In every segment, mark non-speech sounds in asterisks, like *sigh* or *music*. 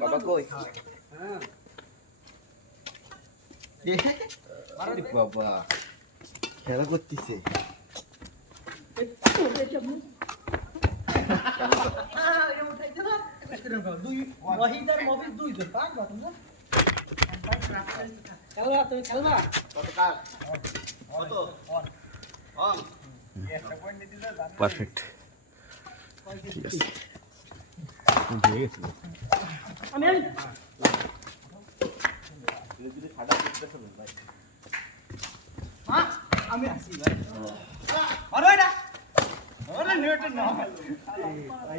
বাবা কই? বাবা খেলা করতেছে। দুই ওয়াহিদ আর মফিজ দুই পাঁচ বাতন না? খেলবা তুমি খেলবা কত কার কত অন পারফেক্ট। আমি আসি। ভাই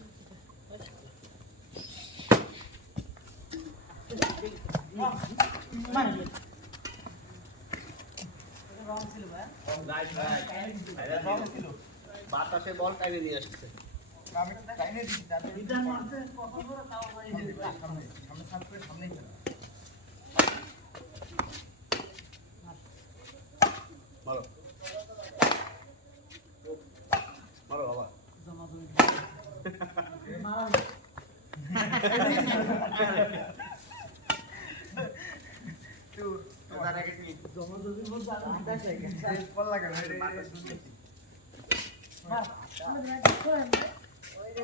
বাতাসে বল টাইনে নিয়ে আসছে। মারো। মারো বাবা। *laughs*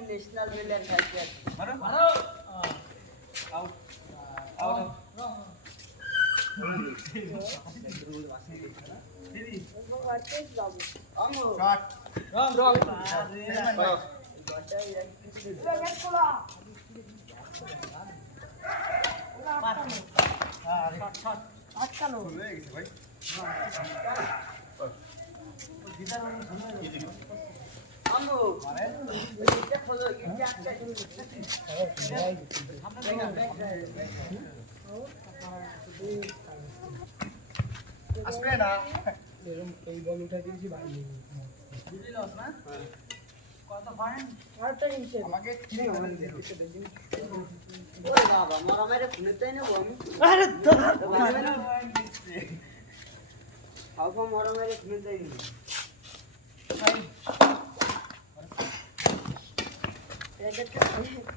ন্যাশনাল মিলিয়ন খেলতে মারো আমু এটা খোলো এটা একটা আসবে না। ওরে বাবা মরা মেরে ফোনে তাই নেব আমি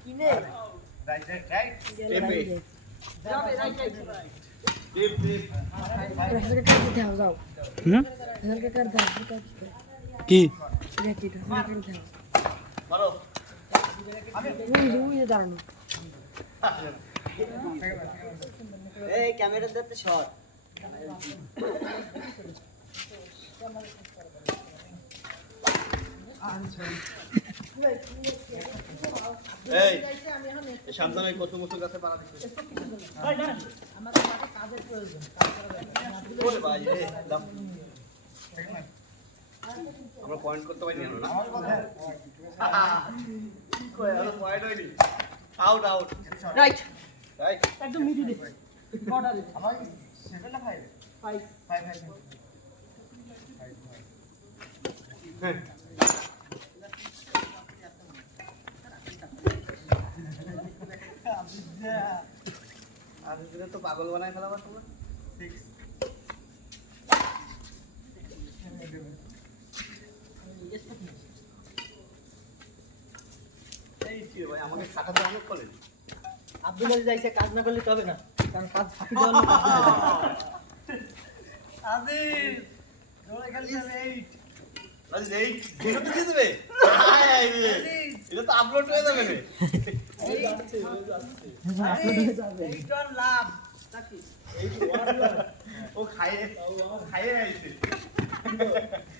কিনে রাইট রাইট রাইট টেপে যাবে রাইট রাইট টেপ টেপ কি? এই ক্যামেরা দিতে শট এই এই সাবধানে কচু মুচু গাছে পাড়া দিচ্ছে ওরে ভাই রে দাও। আমরা পয়েন্ট করতে পারি না। পয়েন্ট হয়নি। আউট আউট রাইট রাইট একদম মিডিলে বর্ডারে ফাইভ আজকে তো পাগল বানায় ফেলাবা তোমরা। এই কি ভাই আমাকে অনেক করলেন আব্দুল আলী যাইছে কাজ না করলে তবে না কারণ কাজ ফাঁকি দেওয়ার লোক আব্দুল আলী। আজ এই এটা তো দিয়ে দেবে আয়, আয় রে। এটা তো আপলোড হয়ে যাবে রে লাভ ও খাইয়ে ও খাইয়ে আইছে *laughs* *laughs*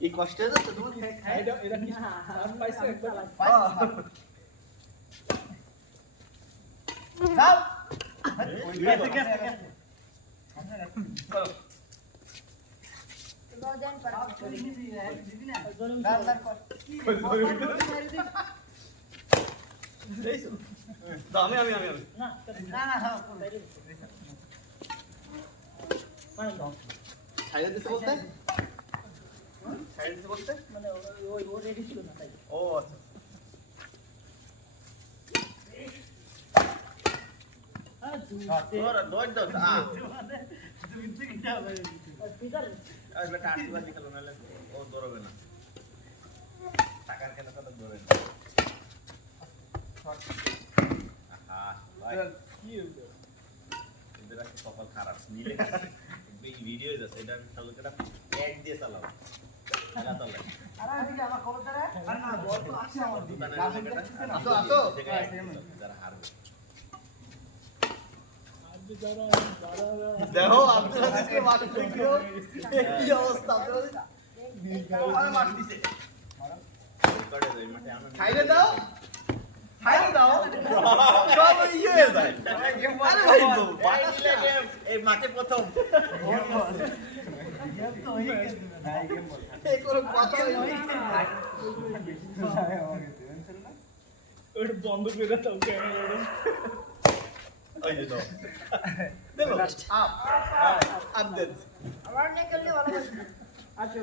এই কষ্ট হয়ে যাচ্ছে তোমার এটা এটা কি আর পাইছে একবার যাও গেছে গেছে গেছে এবার দেন পারা দাও আমি আমি আমি আমি না না না মানে দাও ছাইড়ে দিতে বলতে? ছাইড়ে দিতে বলতে? মানে ওই ও রেডি ছিল না তাই। ও আচ্ছা। ও দৌড়বে না। টাকার কেনা কথা দৌড়বে না। আহা ভাই। কি হলো এদের আজকে কপাল খারাপ নিলে এই ভিডিও যাচ্ছে এটা তাহলে এক দিয়ে হারবে দেখো গিয়েও কি অবস্থা আনন্দ খাইলে দাও। খাইলে দাও সব ইয়ে হয়ে যায় আরে ভাই তো এই প্রথম বন্ধ করে দাও ক্যামেরাটা ওই যে দাও দেখো আপ আপ দেন আমার ভালো আসো